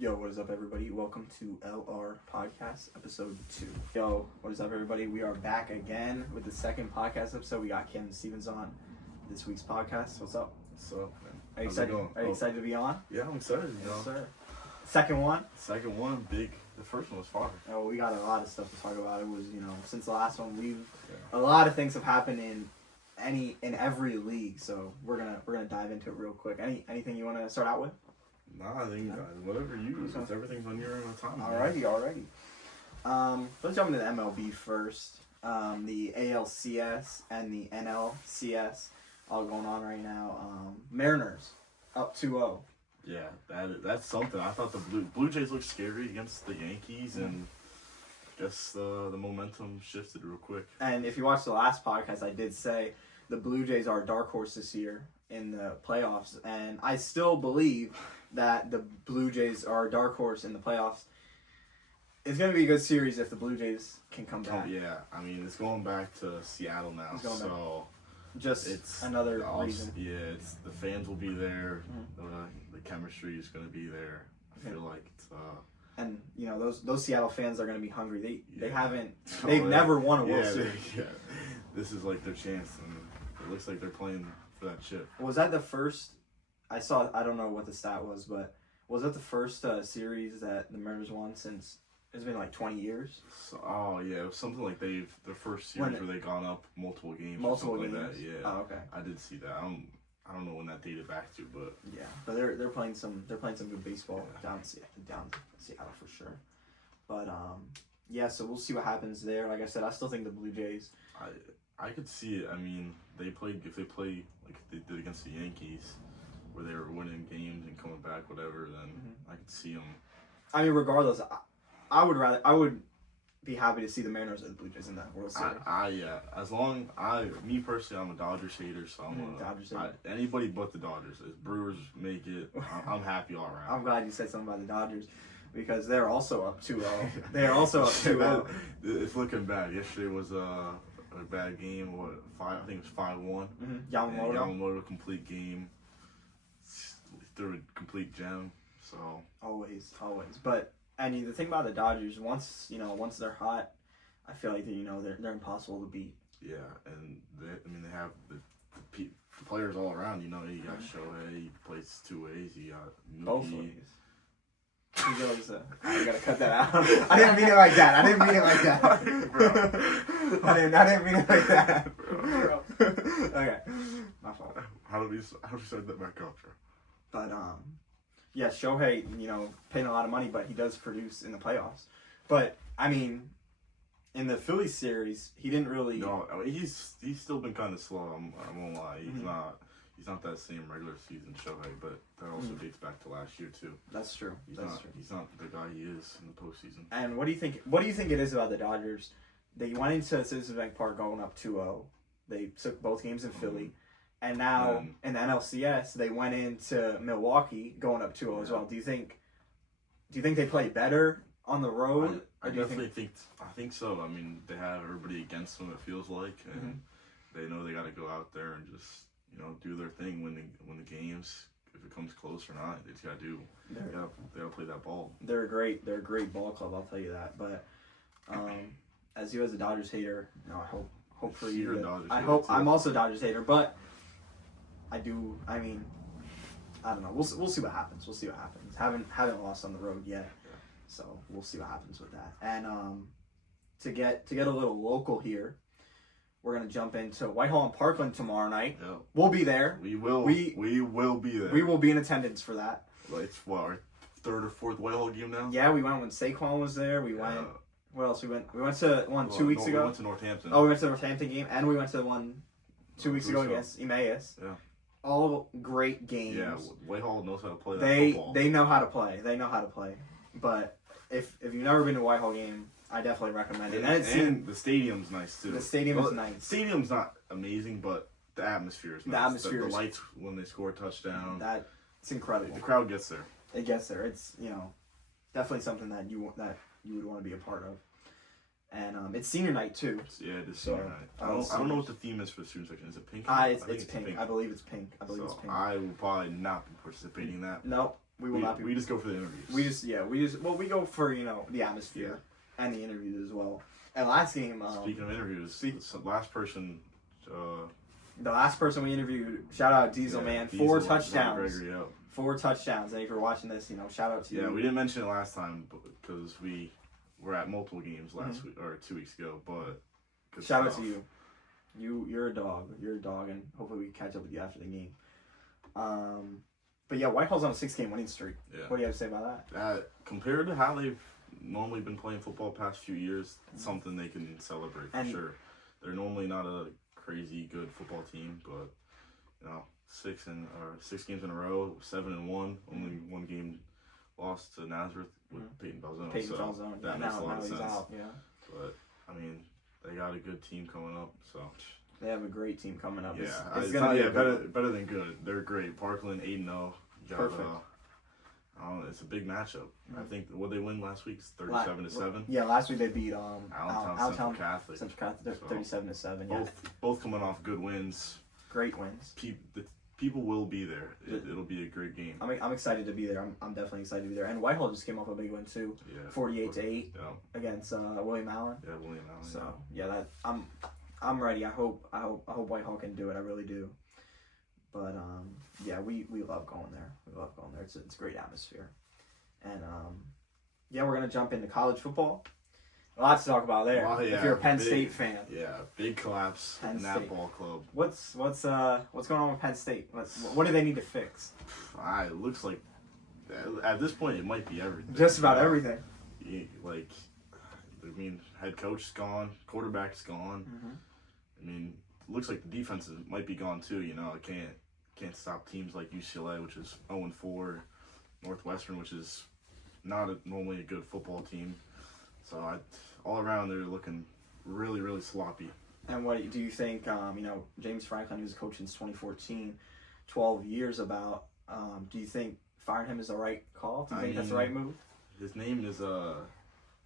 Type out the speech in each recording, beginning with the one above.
Yo, what is up, everybody? Welcome to LR Podcast, episode 2. Yo, what is up, everybody? We are back again with the second podcast episode. We got Camden Stevens on this week's podcast. What's up? What's up, man? Are you excited? Are you excited to be on? Yeah, I'm excited. Yes, sir. Second one? Second one, big. The first one was fire. Oh, we got a lot of stuff to talk about. It was, since the last one, a lot of things have happened in every league. So we're gonna dive into it real quick. Anything you want to start out with? Nah, I think whatever you use, everything's on your own time. Alrighty. Let's jump into the MLB first. The ALCS and the NLCS all going on right now. Mariners up 2-0. Yeah, that's something. I thought the Blue Jays looked scary against the Yankees, and I guess the momentum shifted real quick. And if you watched the last podcast, I did say the Blue Jays are a dark horse this year in the playoffs, and I still believe that the Blue Jays are a dark horse in the playoffs. It's going to be a good series if the Blue Jays can come back. Yeah, I mean, it's going back to Seattle now, so it's another reason. Yeah, the fans will be there. The chemistry is going to be there. I feel like it's and those Seattle fans are going to be hungry. They've never won a World Series. This is like their chance, and it looks like they're playing for that chip. Was that the first? I don't know what the stat was, but was that the first series that the Mariners won since? It's been like 20 years. So, it was something like their first series where they gone up multiple games. Like that. Yeah. Oh, okay. I did see that. I don't know when that dated back to, but yeah, but they're playing some good baseball down Seattle for sure. But so we'll see what happens there. Like I said, I still think the Blue Jays. I could see it. I mean, if they play like they did against the Yankees, where they were winning games and coming back, whatever, then I could see them. I mean, regardless, I would be happy to see the Mariners or the Blue Jays in that World Series. Me personally, I'm a Dodgers hater, so anybody but the Dodgers. If Brewers make it, I'm happy all around. I'm glad you said something about the Dodgers, because they're also up 2-0. They're also up 2-0. It's looking bad. Yesterday was a bad game. I think it was 5-1. Yamamoto complete game. Threw a complete gem. So always. But the thing about the Dodgers, once they're hot, I feel like they're impossible to beat. Yeah, and they have the players all around. You got Shohei, he plays two ways. You got Mookie. Both ways. I gotta cut that out. I didn't mean it like that. I didn't mean it like that. Bro. I didn't mean it like that. Bro. Okay, my fault. How do we start that back up, bro? But Shohei, paying a lot of money, but he does produce in the playoffs. But I mean, in the Phillies series, he didn't really. No, he's still been kind of slow. I won't lie. He's not that same regular season Shohei, but that also dates back to last year too. That's true. He's not the guy he is in the postseason. And what do you think it is about the Dodgers? They went into Citizens Bank Park going up 2-0. They took both games in Philly. And now in the NLCS, they went into Milwaukee going up 2-0 as well. Do you think they play better on the road? I think so. I mean, they have everybody against them, it feels like, and they know they got to go out there and just do their thing, win the games. If it comes close or not, they just got to do. They got to play that ball. They're a great ball club, I'll tell you that. But as a Dodgers hater, I hope for you. I'm also a Dodgers hater, but I don't know. We'll see what happens. Haven't lost on the road yet, so we'll see what happens with that. And to get a little local here, we're gonna jump into Whitehall and Parkland tomorrow night. Yep. We'll be there. We will be there. We will be in attendance for that. It's our third or fourth Whitehall game now. Yeah, we went when Saquon was there. We went. Where else we went? We went to one 2 weeks ago. We went to Northampton. Oh, we went to the Northampton game, and we went to the one 2 weeks ago against Emmaus. Yeah. All great games. Yeah, Whitehall knows how to play football. They know how to play. But if you've never been to a Whitehall game, I definitely recommend it. And the stadium's nice too. The stadium is nice. The stadium's not amazing, but the atmosphere is nice. The lights when they score a touchdown. It's incredible. The crowd gets there. It gets there. It's definitely something that you would want to be a part of. And it's senior night too. Yeah, it is senior night. I don't know what the theme is for the student section. Is it pink? It's pink. I believe it's pink. I will probably not be participating in that. Nope. we will not be. We just go for the interviews. We go for the atmosphere and the interviews as well. And last game. Speaking of interviews, the last person. The last person we interviewed, shout out Diesel, man, 4 touchdowns. Gregory, 4 touchdowns. And if you're watching this, shout out to you. Yeah, we didn't mention it last time because we were at multiple games last week or 2 weeks ago. But shout out to you. You're a dog. You're a dog, and hopefully we can catch up with you after the game. But yeah, Whitehall's on a 6-game winning streak. Yeah. What do you have to say about that? Compared to how they've normally been playing football the past few years, it's something they can celebrate for sure. They're normally not a crazy good football team, but 6 games in a row, 7-1, only 1 game lost to Nazareth with Peyton Balzone. Balzone. That makes a lot of sense. Out, But I mean, they got a good team coming up, so they have a great team coming up. Yeah, it's gonna be better than good. They're great. Parkland 8-0. Perfect. It's a big matchup. I think what they win last week is 37-7. Yeah, last week they beat Allentown Central Catholic. 37-7. Yeah. Both coming off good wins. Great wins. People will be there. It'll be a great game. I'm excited to be there. I'm definitely excited to be there. And Whitehall just came off a big win too. Yeah. 48-8 against William Allen. Yeah, William Allen. So I'm ready. I hope Whitehall can do it. I really do. But we love going there. We love going there. It's a great atmosphere. And we're gonna jump into college football. Lots to talk about there. If you're a Penn State fan. Yeah, big collapse in that ball club. What's going on with Penn State? What do they need to fix? It looks like at this point it might be everything. Just about everything. Head coach is gone, quarterback's gone. Mm-hmm. Looks like the defense might be gone too. It can't stop teams like UCLA, which is 0-4, Northwestern, which is not normally a good football team. So all around they're looking really, really sloppy. And what do you think? James Franklin, who's coached since 2014, 12 years about. Do you think firing him is the right call? Do you think that's the right move? His name is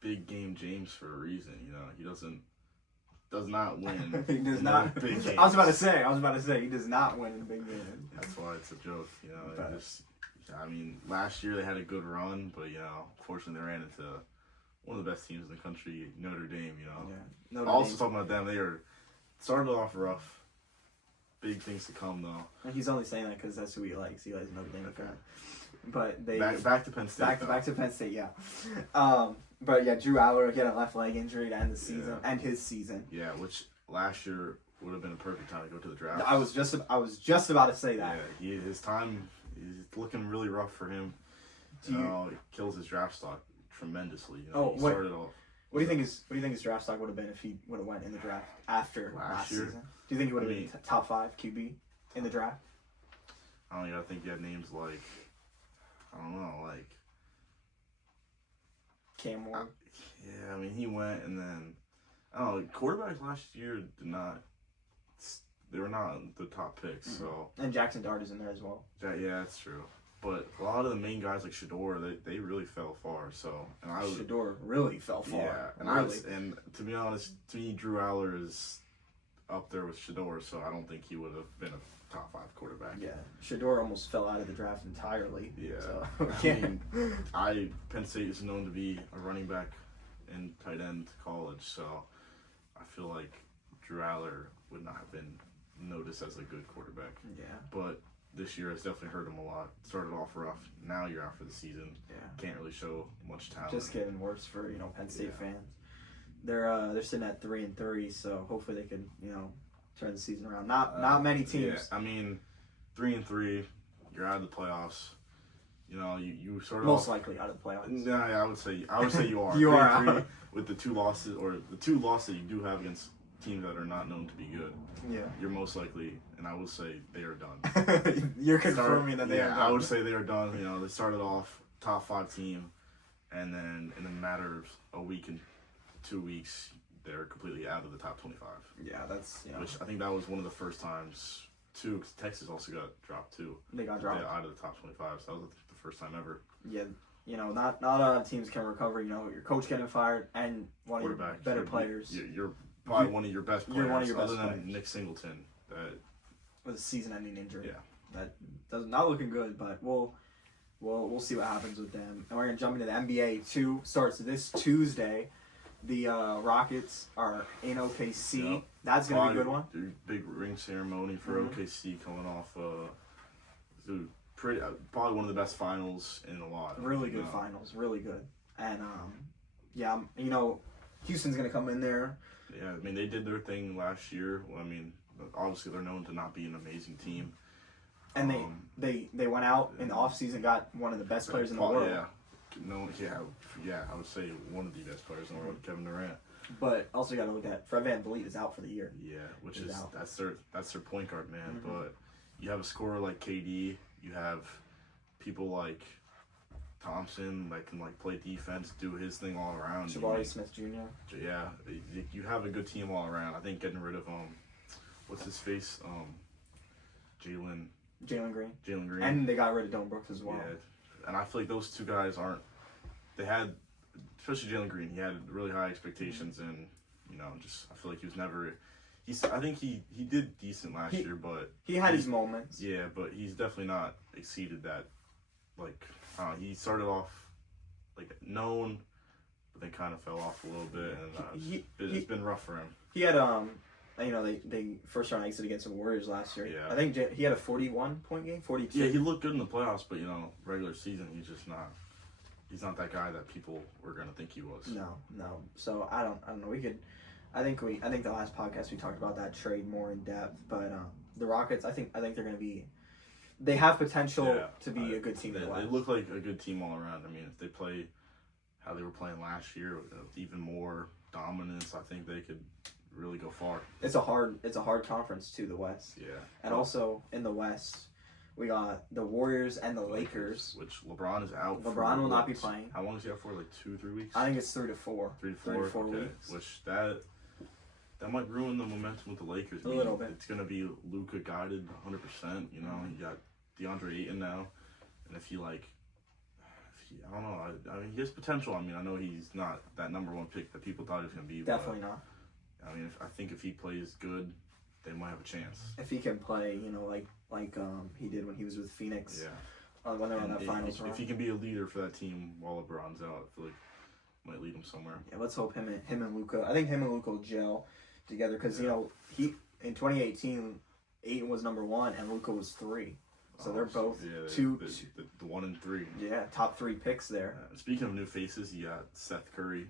Big Game James for a reason. He does not win. He does not. Big games. I was about to say he does not win in big games. That's why it's a joke. Last year they had a good run, but unfortunately they ran into one of the best teams in the country, Notre Dame. Talking about them, they are started off rough. Big things to come though. And he's only saying that because that's who he likes. He likes Notre Dame. Okay. But they back to Penn State. Back to Penn State, yeah. But yeah, Drew Aller get a left leg injury to end the season, end his season. Yeah, which last year would have been a perfect time to go to the draft. I was just about to say that. Yeah, he's looking really rough for him. It kills his draft stock tremendously. What do you think his draft stock would have been if he would have went in the draft after last season? Do you think he would have been top 5 QB in the draft? I think he had names like Cam Ward. He went and then quarterbacks last year they were not the top picks. Mm-hmm. So and Jackson Dart is in there as well. Yeah, that's true. But a lot of the main guys like Shador, they really fell far. So Shador really fell far. Yeah, and to be honest, to me, Drew Aller is up there with Shador. So I don't think he would have been a top 5 quarterback. Yeah, Shador almost fell out of the draft entirely. Yeah, so. Penn State is known to be a running back and tight end college, so I feel like Drew Aller would not have been noticed as a good quarterback. Yeah, but this year has definitely hurt him a lot. Started off rough. Now you're out for the season. Yeah, can't really show much talent. Just getting worse for Penn State fans. They're sitting at 3-3, so hopefully they can turn the season around. Not many teams. Yeah, 3-3, you're out of the playoffs. You sort of most likely out of the playoffs. No, I would say you are. You are out. With the 2 losses that you do have against teams that are not known to be good. Yeah, you're most likely, and I will say they are done. You're confirming that they are done. I would say they are done. They started off top 5 team, and then in a matter of a week and 2 weeks, they're completely out of the top 25. Yeah, that's which I think that was one of the first times too. Because Texas also got dropped too. They got dropped out of the top 25. So that was the first time ever. Yeah, not a lot of teams can recover. Your coach getting fired and one of your better players. You're probably one of your best players. You're one of your best other players. than Nick Singleton. That with a season-ending injury. Yeah, that does not looking good. But we'll we'll see what happens with them. And we're gonna jump into the NBA. 2 starts this Tuesday. The Rockets are in OKC. Yep. That's gonna be a good one. Big ring ceremony for OKC coming off. Probably one of the best finals in a lot. Really good finals, really good. And Houston's gonna come in there. Yeah, I mean they did their thing last year. Well, I mean, obviously they're known to not be an amazing team. And they went out in the offseason, got one of the best players in the world. Yeah, I would say one of the best players in the world, Kevin Durant. But also got to look at Fred VanVleet is out for the year. Yeah, that's their point guard, man. But you have a scorer like KD, you have people like Thompson that can play defense, do his thing all around. Jabari Smith Jr. Yeah, you have a good team all around. I think getting rid of what's his face, Jalen Green. And they got rid of Dylan Brooks as well. Yeah, and I feel like those two guys aren't. They had, especially Jalen Green. He had really high expectations, and I feel like he was never. I think he did decent last year, but he had his moments. Yeah, but he's definitely not exceeded that. He started off known, but then kind of fell off a little bit, and it's been rough for him. He had they first round exit against the Warriors last year. Yeah. I think he had a 41-point game, 42. Yeah, he looked good in the playoffs, but regular season he's just not. He's not that guy that people were gonna think he was. No. So I don't know. I think the last podcast we talked about that trade more in depth, but the Rockets, I think they're gonna be. They have potential to be a good team. They look like a good team all around. I mean, if they play how they were playing last year with even more dominance, I think they could really go far. It's a hard conference too, the West. Yeah. And also in the West, we got the Warriors and the Lakers. Which LeBron is out. LeBron will not be playing. How long is he out for? 2-3 weeks? I think it's 3 to 4. 3 to 4 weeks. Which that might ruin the momentum with the Lakers. A little bit. It's gonna be Luka guided 100%. You got DeAndre Ayton now, and if he I don't know. I mean, he has potential. I mean, I know he's not that number 1 pick that people thought he was gonna be. Definitely not. I mean, I think if he plays good, they might have a chance. If he can play, like he did when he was with Phoenix. Yeah. When they were on that finals run. If he can be a leader for that team while LeBron's out, I feel like might lead him somewhere. Yeah, let's hope him and Luka. I think him and Luka will gel together because he in 2018, Ayton was number 1 and Luka was 3. So they're both the 1 and 3. Yeah, top 3 picks there. Speaking of new faces, you got Seth Curry.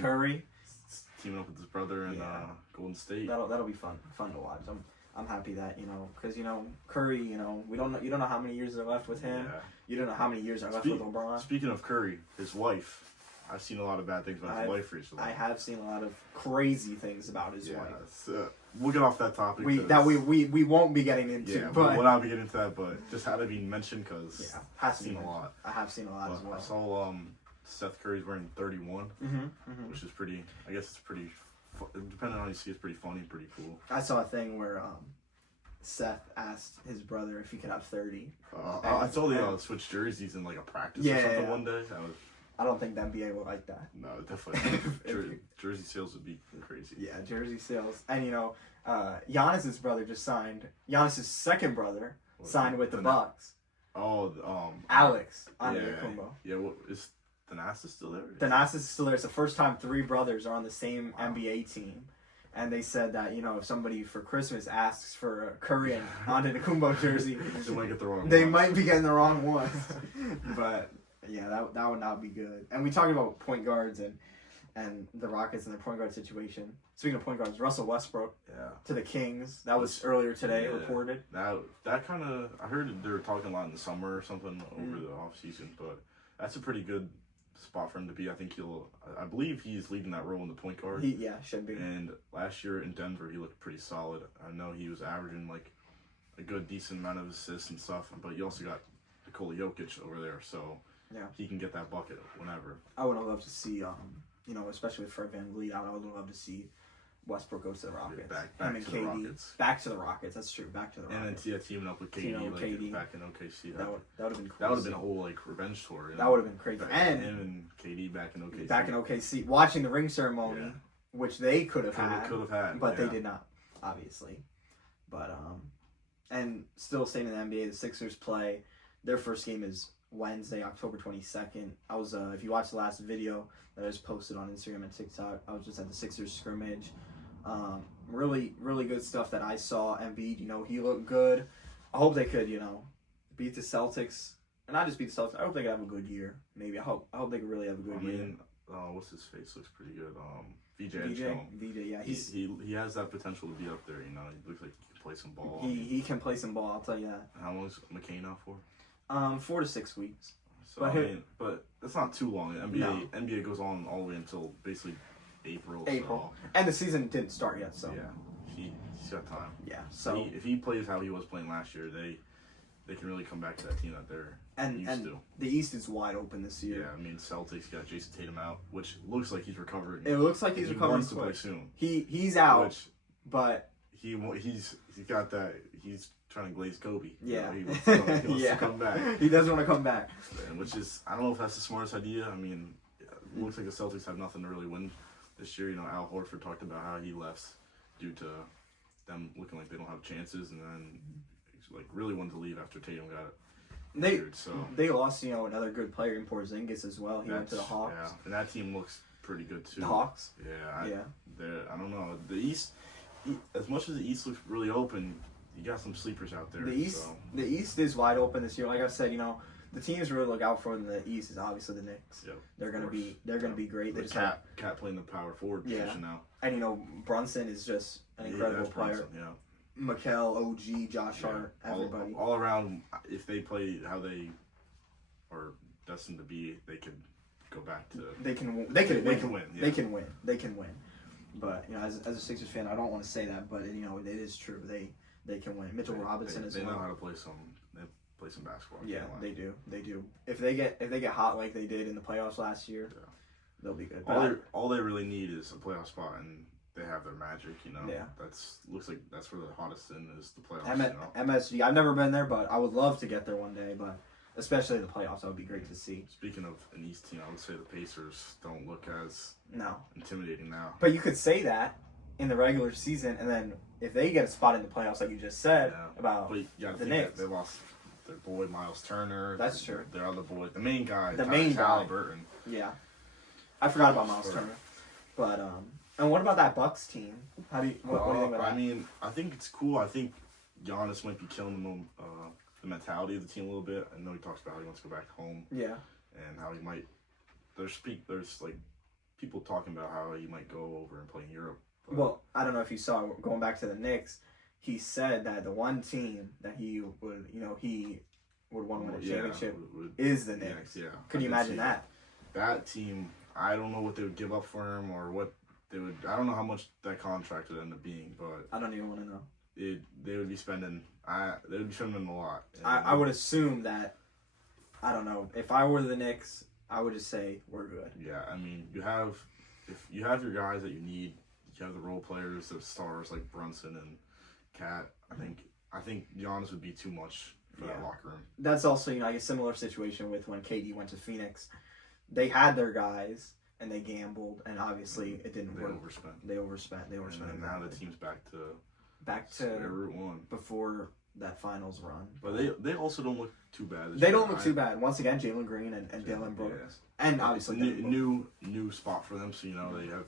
Curry teaming up with his brother in Golden State. That'll be fun to watch. I'm happy that because Curry, you don't know how many years are left with him. Yeah. You don't know how many years are left with LeBron. Speaking of Curry, his wife. I've seen a lot of bad things about his wife recently. I have seen a lot of crazy things about his wife. We'll get off that topic. We won't be getting into. Yeah, but we'll not be getting into that. But just had to be mentioned because I've seen a lot. I have seen a lot as well. I saw Seth Curry's wearing 31, which is pretty. I guess it's pretty. Depending on how you see, it's pretty funny, pretty cool. I saw a thing where Seth asked his brother if he could have 30. I saw they switched jerseys in a practice or something one day. I don't think the NBA will like that. No, definitely. Jersey sales would be crazy. Yeah, jersey sales. And Giannis's brother just signed. Giannis's second brother signed with the Bucks. Alex Antetokounmpo. Yeah, is Thanasis still there? Thanasis is still there. It's the first time 3 brothers are on the same NBA team. And they said that, if somebody for Christmas asks for a Curry and Antetokounmpo jersey, they might get the wrong They might be getting the wrong ones. But yeah, that would not be good. And we talked about point guards and the Rockets and their point guard situation. Speaking of point guards, Russell Westbrook to the Kings. That was earlier today reported. That kind of, I heard they were talking a lot in the summer or something over the off season, but that's a pretty good spot for him to be. I believe he's leading that role in the point guard. Should be. And last year in Denver, he looked pretty solid. I know he was averaging a good, decent amount of assists and stuff, but you also got Nikola Jokic over there, so he can get that bucket whenever. I would love to see, especially with Fred VanVleet, I would love to see Westbrook go to the Rockets. Back to the Rockets. Back to the Rockets. That's true. Back to the Rockets. And then teaming up with KD, back in OKC. That would have been cool. That would have been a whole revenge tour. That would have been crazy. And him and KD back in OKC. Back in OKC, watching the ring ceremony, which they could have had, but they did not, obviously. But and still staying in the NBA, the Sixers play. Their first game is Wednesday, October 22nd. I was if you watched the last video that I just posted on Instagram and TikTok, I was just at the Sixers scrimmage. Really, really good stuff that I saw. Embiid, he looked good. I hope they could, beat the Celtics. And not just beat the Celtics. I hope they could have a good year. Maybe. I hope they could really have a good year. What's his face? Looks pretty good. VJ, yeah. He has that potential to be up there, He looks like he can play some ball. He can play some ball, I'll tell you that. How long is McCain out for? 4 to 6 weeks. So, but that's not too long. NBA goes on all the way until basically April. So. And the season didn't start yet, so. Yeah, he's got time. Yeah, so. If he plays how he was playing last year, they can really come back to that team that they're used to. The East is wide open this year. Yeah, Celtics got Jason Tatum out, which looks like he's recovering. It looks like he's recovering. He wants to play soon. He's out, but he's got that. He's trying to glaze Kobe. Yeah, he wants to come back. He does want to come back, which is I don't know if that's the smartest idea. It looks like the Celtics have nothing to really win this year. Al Horford talked about how he left due to them looking like they don't have chances, and then really wanted to leave after Tatum got injured. They lost another good player in Porzingis as well. He went to the Hawks. Yeah, and that team looks pretty good too. The Hawks. Yeah. I don't know. The East, as much as the East looks really open, you got some sleepers out there. The East is wide open this year. Like I said, the teams to really look out for in the East is obviously the Knicks. Yep, they're gonna be great. They just Cat playing the power forward position now. And Brunson is just an incredible player. Brunson, yeah. Mikel, OG, Josh Hart, everybody. All around, if they play how they are destined to be, they could go back to. They can win. Yeah. They can win. But as a Sixers fan, I don't want to say that, but it is true. They can win. Mitchell Robinson as well. They know how to play some. They play some basketball. Yeah, they do. They do. If they get hot like they did in the playoffs last year, they'll be good. All they really need is a playoff spot, and they have their magic. Yeah. Looks like that's where the hottest in is the playoffs. MSG. I've never been there, but I would love to get there one day. But especially the playoffs, that would be great to see. Speaking of an East team, I would say the Pacers don't look as intimidating now. But you could say that in the regular season, and then if they get a spot in the playoffs, like you just said about the Knicks, they lost their boy Miles Turner. That's true. Their other boy, the main guy, Halliburton. Yeah, I forgot about Miles Turner. But and what about that Bucks team? How do you? What do you think about that? I think it's cool. I think Giannis might be killing the mentality of the team a little bit. I know he talks about how he wants to go back home. Yeah. And how he might. There's people talking about how he might go over and play in Europe. Well, I don't know if you saw, going back to the Knicks, he said that the one team that he would, he would want to win a championship is the Knicks. Yeah. Could you imagine that? That team, I don't know what they would give up for him or what they would. I don't know how much that contract would end up being, but I don't even want to know. They would be spending. They would be spending a lot. I would assume that. I don't know. If I were the Knicks, I would just say we're good. Yeah, if you have your guys that you need. You have the role players, the stars like Brunson and Cat. I think Giannis would be too much for that locker room. That's also, a similar situation with when KD went to Phoenix. They had their guys and they gambled, and obviously it didn't work. They overspent. And now the team's back to Route 1 before that finals run. But they also don't look too bad. They don't look too bad. Once again, Jalen Green and Dylan Brooks, and obviously new spot for them. So they have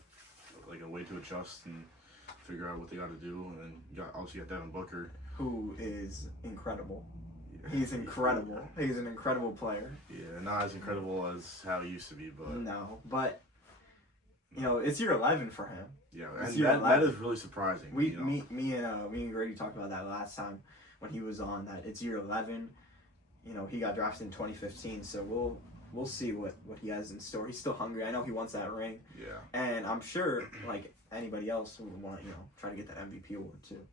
a way to adjust and figure out what they got to do, and then you got Devin Booker, who is incredible. He's incredible. He's an incredible player. Yeah, not as incredible as how he used to be, but but it's year 11 for him. Yeah, and that is really surprising. Me and Grady talked about that last time when he was on. That it's year 11. He got drafted in 2015, so we'll see what he has in store. He's still hungry. I know he wants that ring. Yeah. And I'm sure, like anybody else, would want try to get that MVP award too.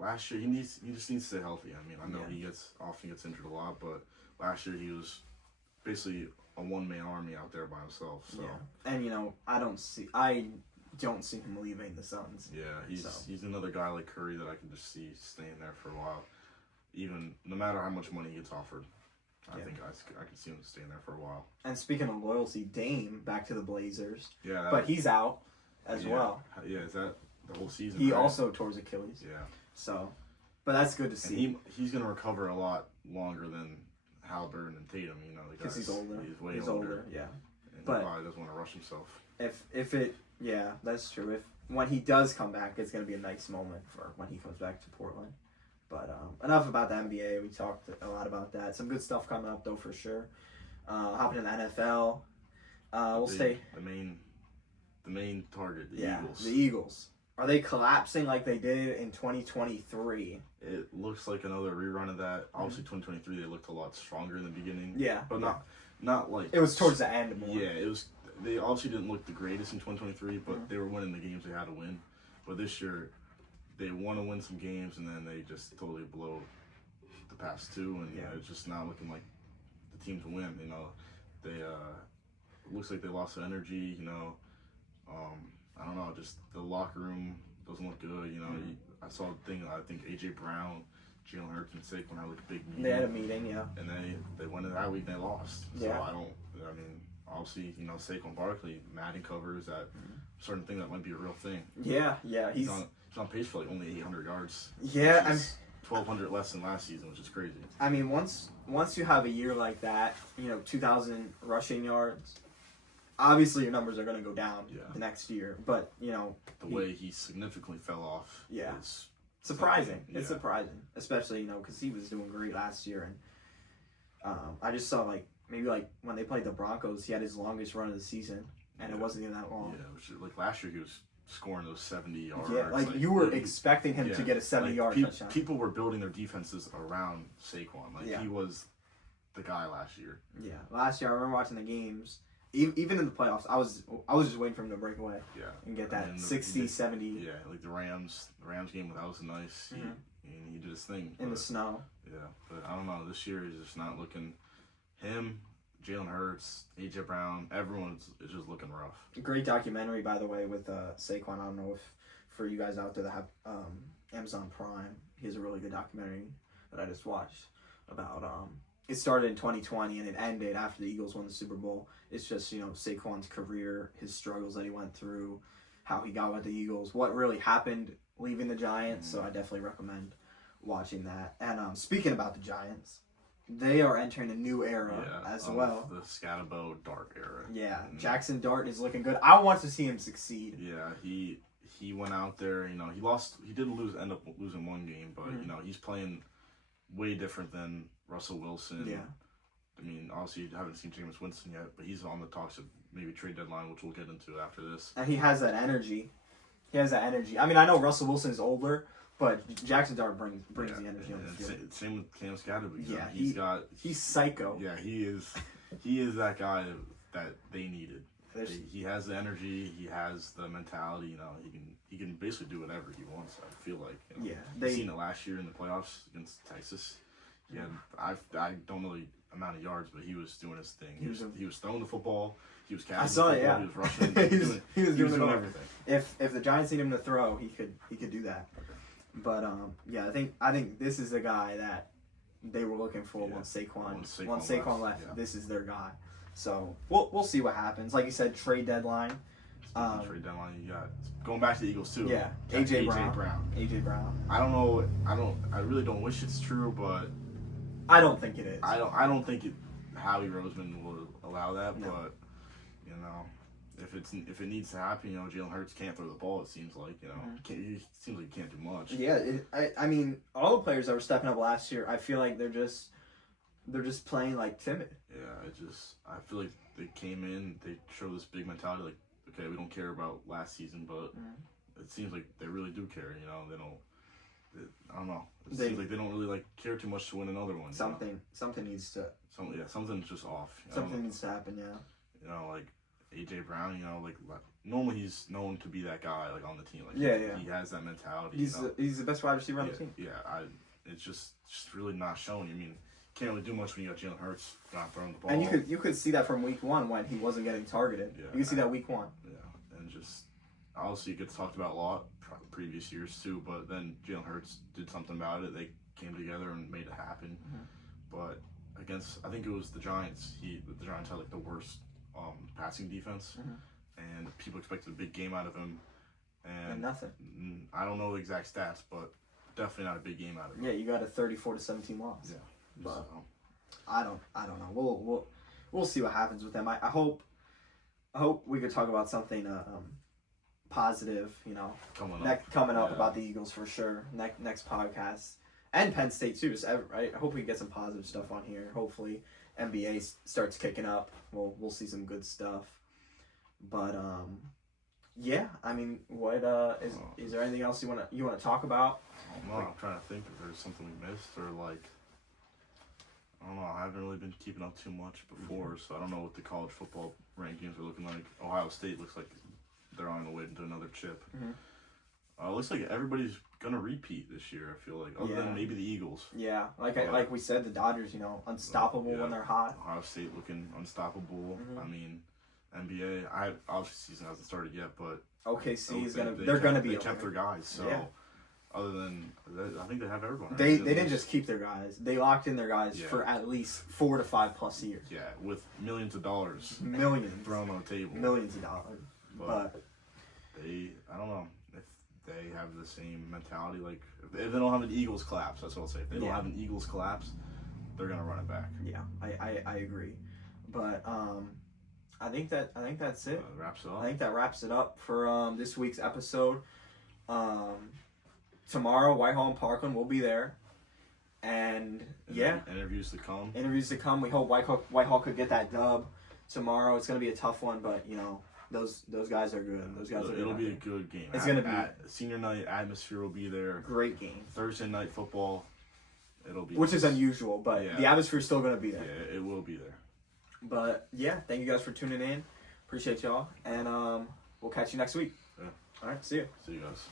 Last year he just needs to stay healthy. I know he often gets injured a lot, but last year he was basically a one-man army out there by himself. So. Yeah. And I don't see him leaving the Suns. Yeah, he's another guy like Curry that I can just see staying there for a while, even no matter how much money he gets offered. I think I can see him staying there for a while. And speaking of loyalty, Dame back to the Blazers. Yeah. But he's out as well. Yeah, is that the whole season? He also tore his Achilles. Yeah. So, but that's good to see. And he's going to recover a lot longer than Halliburton and Tatum. You know, because he's older. He's way older. Yeah. And But he probably doesn't want to rush himself. Yeah, that's true. When he does come back, it's going to be a nice moment for when he comes back to Portland. But enough about the NBA. We talked a lot about that. Some good stuff coming up, though, for sure. Hopping in the NFL. The main target, the Eagles. The Eagles. Are they collapsing like they did in 2023? It looks like another rerun of that. Obviously, 2023, they looked a lot stronger in the beginning. Yeah. But not like... It was towards the end more. Yeah, it was... They obviously didn't look the greatest in 2023, but they were winning the games they had to win. But this year, they want to win some games, and then they just totally blow the past two, and it's just not looking like the team to win. You know, they it looks like they lost the energy. You know, I don't know, just the locker room doesn't look good. You know, I saw the thing. I think AJ Brown, Jalen Hurts, and Saquon had a big meeting. They had a meeting, yeah, and they went in that week and they lost. Yeah. So I mean, obviously, you know, Saquon Barkley, Madden covers that certain thing that might be a real thing. Yeah, he's on pace for like only 800 yards. Yeah, I'm 1,200 less than last season, which is crazy. I mean, once you have a year like that, you know, 2,000 rushing yards, obviously your numbers are going to go down the next year. But, you know, the way he significantly fell off is surprising. It's surprising, especially, you know, because he was doing great last year. And I just saw, maybe when they played the Broncos, he had his longest run of the season, and it wasn't even that long. Yeah, which is, last year he was scoring those 70 yards. Yeah, you were expecting him to get a 70-yard touchdown. People were building their defenses around Saquon. He was the guy last year. Yeah, last year I remember watching the games. Even in the playoffs, I was just waiting for him to break away. Yeah, and get that 60, 70. Yeah, like the Rams game, that was nice. He did his thing in the snow. Yeah, but I don't know. This year is just not looking. Him, Jalen Hurts, AJ Brown, everyone is just looking rough. Great documentary, by the way, with Saquon. I don't know if for you guys out there that have Amazon Prime, he has a really good documentary that I just watched about. It started in 2020 and it ended after the Eagles won the Super Bowl. It's just, you know, Saquon's career, his struggles that he went through, how he got with the Eagles, what really happened leaving the Giants. So I definitely recommend watching that. And speaking about the Giants, they are entering a new era as well. The Scatterbo Dart era. Yeah, Jackson Dart is looking good. I want to see him succeed. Yeah, he went out there. You know, he didn't end up losing one game, but you know, he's playing way different than Russell Wilson. Yeah. I mean, obviously you haven't seen Jameis Winston yet, but he's on the talks of maybe trade deadline, which we'll get into after this. And he has that energy. I mean, I know Russell Wilson is older, but Jackson Dart brings the energy on the field. Same with Cam Scatterby. Yeah, he's psycho. Yeah, he is that guy that they needed. He has the energy. He has the mentality. You know, he can basically do whatever he wants. I feel like. You know? They've seen it last year in the playoffs against Texas. Yeah, I don't know the amount of yards, but he was doing his thing. He was throwing the football. He was catching the football. He was rushing. he was doing everything. If the Giants need him to throw, he could do that. But I think this is the guy that they were looking for once Saquon left. Yeah. This is their guy. So we'll see what happens. Like you said, trade deadline. Trade deadline. You got going back to the Eagles too. Yeah, AJ Brown. I really don't wish it's true, but I don't think it is. I don't think Howie Roseman will allow that. No. But you know, if it needs to happen, you know, Jalen Hurts can't throw the ball. It seems like, you know, it seems like he can't do much. Yeah, I mean, all the players that were stepping up last year, I feel like they're just playing like timid. Yeah, I feel like they came in, they show this big mentality, like, okay, we don't care about last season, but it seems like they really do care. You know, they don't. I don't know. It seems like they don't really care too much to win another one. Something needs to. Something's just off. Something needs to happen. Yeah. You know, like AJ Brown. You know, like normally he's known to be that guy, like on the team. Like he has that mentality. He's the best wide receiver on the team. Yeah, it's just really not shown. I mean, can't really do much when you got Jalen Hurts not throwing the ball. And you could see that from week one when he wasn't getting targeted. Yeah, you could see that week one. Yeah, and just obviously it gets talked about a lot previous years too. But then Jalen Hurts did something about it. They came together and made it happen. But I think it was the Giants. The Giants had the worst passing defense, and people expected a big game out of him. And nothing. I don't know the exact stats, but definitely not a big game out of him. Yeah, you got a 34-17 loss. Yeah. But I don't know. We'll see what happens with them. I hope we could talk about something positive, coming up about the Eagles for sure. Next podcast, and Penn State too. Right? I hope we get some positive stuff on here. Hopefully, NBA starts kicking up. We'll see some good stuff. But yeah. I mean, what is there anything else you want to talk about? I don't know. I'm trying to think if there's something we missed or like. I don't know. I haven't really been keeping up too much before, so I don't know what the college football rankings are looking like. Ohio State looks like they're on the way to another chip. Mm-hmm. It looks like everybody's gonna repeat this year. I feel like, other than maybe the Eagles. Yeah, like we said, the Dodgers, unstoppable when they're hot. Ohio State looking unstoppable. Mm-hmm. I mean, NBA. Obviously season hasn't started yet, but OKC is they're gonna be. They kept their guys, so. Yeah. Other than, I think they have everyone. They didn't just keep their guys. They locked in their guys for at least 4 to 5+ years. Yeah, with millions of dollars. Millions. Thrown on the table. Millions of dollars. But I don't know if they have the same mentality. Like, if they don't have an Eagles collapse, that's what I'll say. If they don't have an Eagles collapse, they're going to run it back. Yeah, I agree. But I think that's it. Wraps it up. I think that wraps it up for this week's episode. Tomorrow, Whitehall and Parkland will be there. And interviews to come. Interviews to come. We hope Whitehall could get that dub tomorrow. It's going to be a tough one, but, those guys are good. Those guys are good. It'll be a good game. It's going to be. Senior night atmosphere will be there. Great game. Thursday night football. It'll be. Which is unusual, but the atmosphere is still going to be there. Yeah, it will be there. But, thank you guys for tuning in. Appreciate y'all. And we'll catch you next week. Yeah. All right, see you. See you guys.